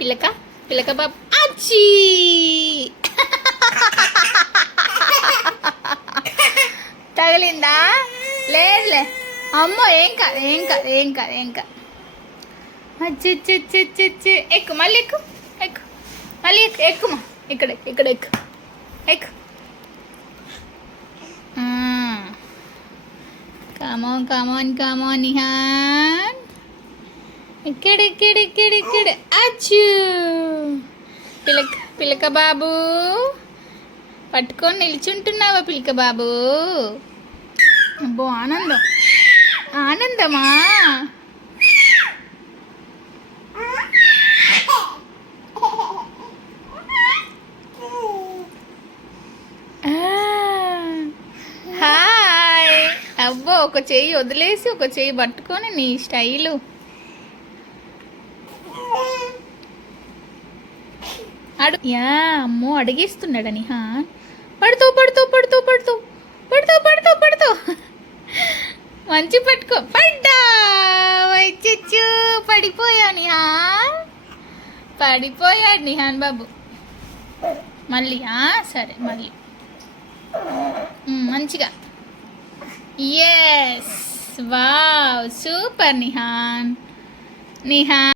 పిల్లక పిల్లక బాబు. అచ్చి! తగిలిందా? లేదులే. అమ్మో ఏం కాదు ఏం కాదు ఏం కాదు ఏం కాదు. అచ్చి అచ్చి అచ్చి ఎక్కు మళ్ళీ ఎక్కు ఎక్కు. మళ్ళీ ఎక్కు ఎక్కుమా ఇక్కడ ఇక్కడ ఎక్కు. ఎక్కు. కామోన్ కామోన్ కామోన్ నిహాన్ ఇక్కడ అచ్చు. పిలక పిలక బాబు. పట్టుకొని నిల్చుంటున్నావా పిలక బాబు? అబ్బో ఆనందం. ఆనందమా? హాయ్. అబ్బో ఒక చెయ్యి వదిలేసి ఒక చెయ్యి పట్టుకొని నీ స్టైలు. అడు యా అమ్మో అడిగేస్తున్నాడని హా పడుతూ పడుతూ పడుతూ పడుతూ. పడుతూ పడుతూ పడుతూ. మంచి పట్టుకో. పడ్డా! వచ్చచ్చు పడిపోయా నిహా పడిపోయాడు నిహాన్ బాబు. మళ్ళీ ఆ, సరే మళ్ళీ. మంచిగా. Yes wow super Nihan. Nihan.